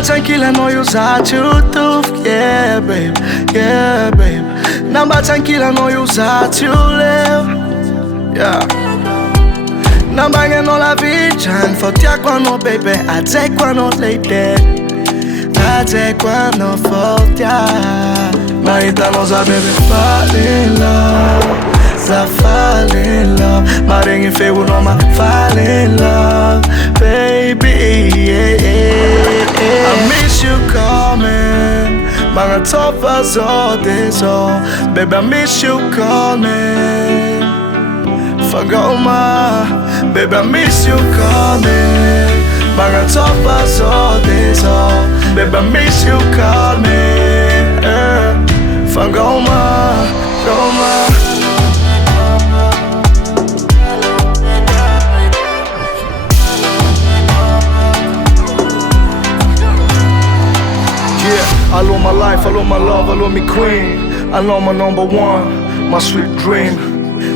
Namba tranquila, no usar YouTube. Yeah, babe, yeah, babe. Namba tranquila, no usar to live. Yeah. Namba che non la vigian, fotia quando baby, a te quando lady. A te quando fotia. Ma ita non sa baby fall in love. Sa fall in love. Ma ringi fego no ma fall in love. Baby, yeah, yeah, yeah. I miss you coming. Mga toppers all this all. Baby, I miss you coming. Forgot my, baby, I miss you coming. Mga toppers all this all. Baby, I miss you coming. Forgot my, forgot my. I love my life, I love my love, I love me queen. I love my number one, my sweet dream.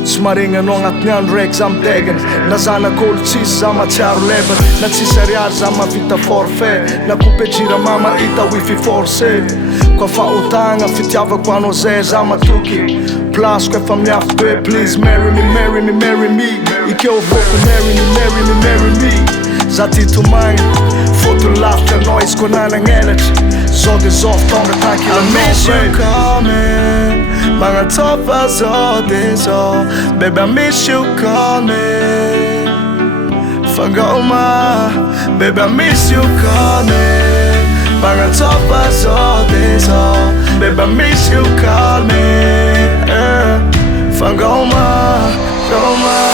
Smaringen någon att nyan rex am degen. Na sana cold cheese sama charo leber. Na cisariar sama vita forfait. Na coupe gira mama ita wifi forse. Kwa fa utanga fitiava kwa no zé sama tuki. Plus kwa fa miaf be please marry me, marry me, marry me. Ike o voku marry me, marry me, marry me. Zati to mine. Foto laughter noise con annan energy. Zod is off on the tank. I miss you coming. Mga toppers all this all. Baby, I miss you coming. Forgot my. Baby, I miss you coming. Mga toppers all this all. Baby, I miss you coming. Forgot my. Forgot my.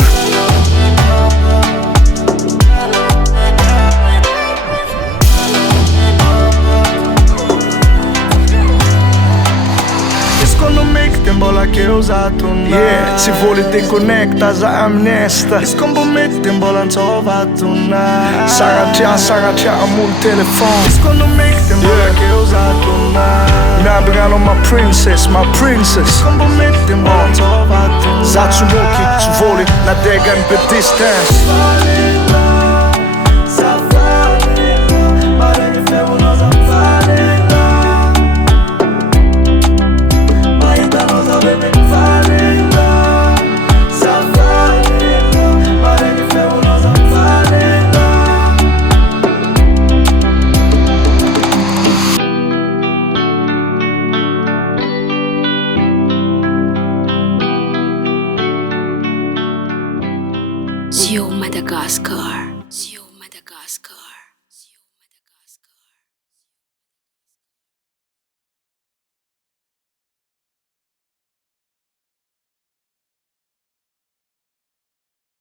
Bola che ho usato una. Yeah, ci vuole te connecta za amnesta. Scombo mette in bola non trovato una. Sarà amul telefono. Secondo me che bola che ho usato una. Nabigano my princess. Scombo mette in bola non trovato una. Zatsu moki, ci vuole na dega in per distance. Zio Madagascar.